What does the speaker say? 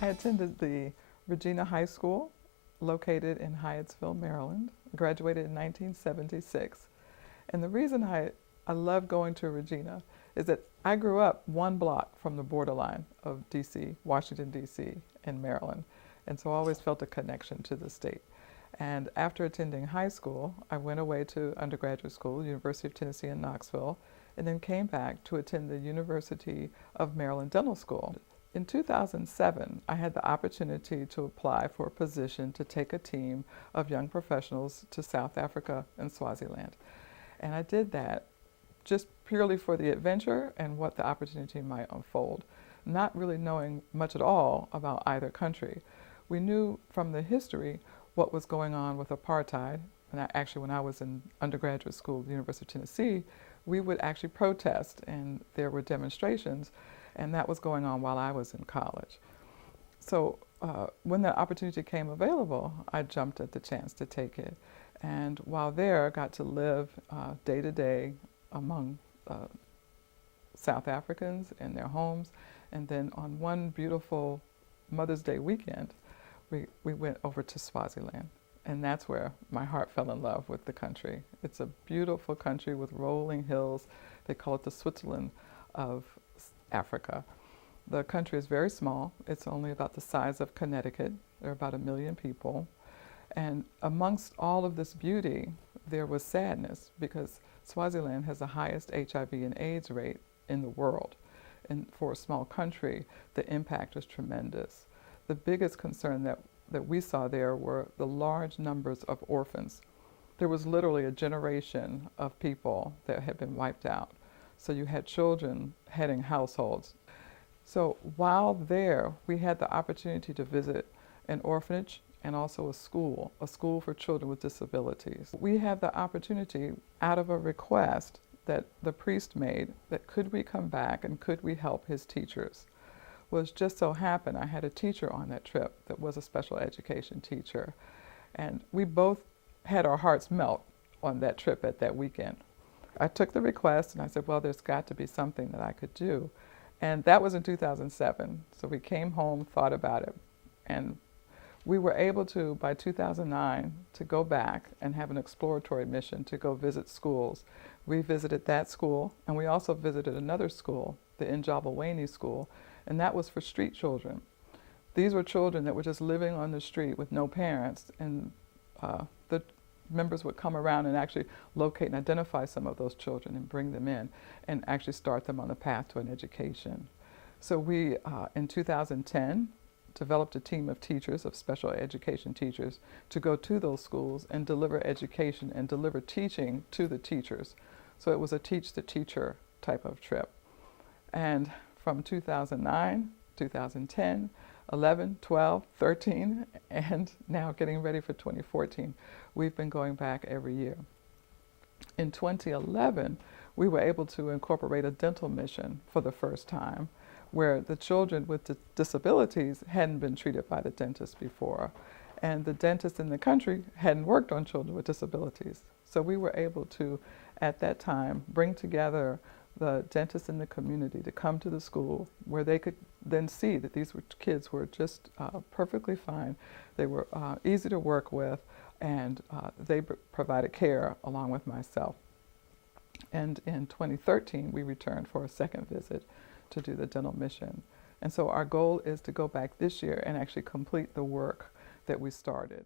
I attended the Regina High School, located in Hyattsville, Maryland. Graduated in 1976. And the reason I love going to Regina is that I grew up one block from the borderline of D.C., Washington, D.C., and Maryland. And so I always felt a connection to the state. And after attending high school, I went away to undergraduate school, University of Tennessee in Knoxville, and then came back to attend the University of Maryland Dental School. In 2007, I had the opportunity to apply for a position to take a team of young professionals to South Africa and Swaziland. And I did that just purely for the adventure and what the opportunity might unfold, not really knowing much at all about either country. We knew from the history what was going on with apartheid. And actually, when I was in undergraduate school at the University of Tennessee, we would actually protest, and there were demonstrations, and that was going on while I was in college. So when that opportunity came available, I jumped at the chance to take it. And while there, I got to live day to day among South Africans in their homes. And then on one beautiful Mother's Day weekend, we went over to Swaziland. And that's where my heart fell in love with the country. It's a beautiful country with rolling hills. They call it the Switzerland of Africa. The country is very small. It's only about the size of Connecticut. There are about 1 million people. And amongst all of this beauty, there was sadness because Swaziland has the highest HIV and AIDS rate in the world. And for a small country, the impact was tremendous. The biggest concern that we saw there were the large numbers of orphans. There was literally a generation of people that had been wiped out. So you had children heading households. So while there, we had the opportunity to visit an orphanage and also a school for children with disabilities. We had the opportunity, out of a request that the priest made, that could we come back and could we help his teachers? Was just so happened I had a teacher on that trip that was a special education teacher. And we both had our hearts melt on that trip at that weekend. I took the request and I said, well, there's got to be something that I could do. And that was in 2007. So we came home, thought about it, and we were able to, by 2009, to go back and have an exploratory mission to go visit schools. We visited that school, and we also visited another school, the Njabelweni School, and that was for street children. These were children that were just living on the street with no parents, and the members would come around and actually locate and identify some of those children and bring them in and actually start them on the path to an education. So we, in 2010, developed a team of teachers, of special education teachers, to go to those schools and deliver education and deliver teaching to the teachers. So it was a teach the teacher type of trip. And from 2009, 2010, 11, 12, 13, and now getting ready for 2014, we've been going back every year. In 2011, we were able to incorporate a dental mission for the first time, where the children with disabilities hadn't been treated by the dentist before. And the dentists in the country hadn't worked on children with disabilities. So we were able to, at that time, bring together the dentists in the community to come to the school where they could then see that these kids were just perfectly fine. They were easy to work with, and they provided care along with myself. And in 2013, we returned for a second visit to do the dental mission. And so our goal is to go back this year and actually complete the work that we started.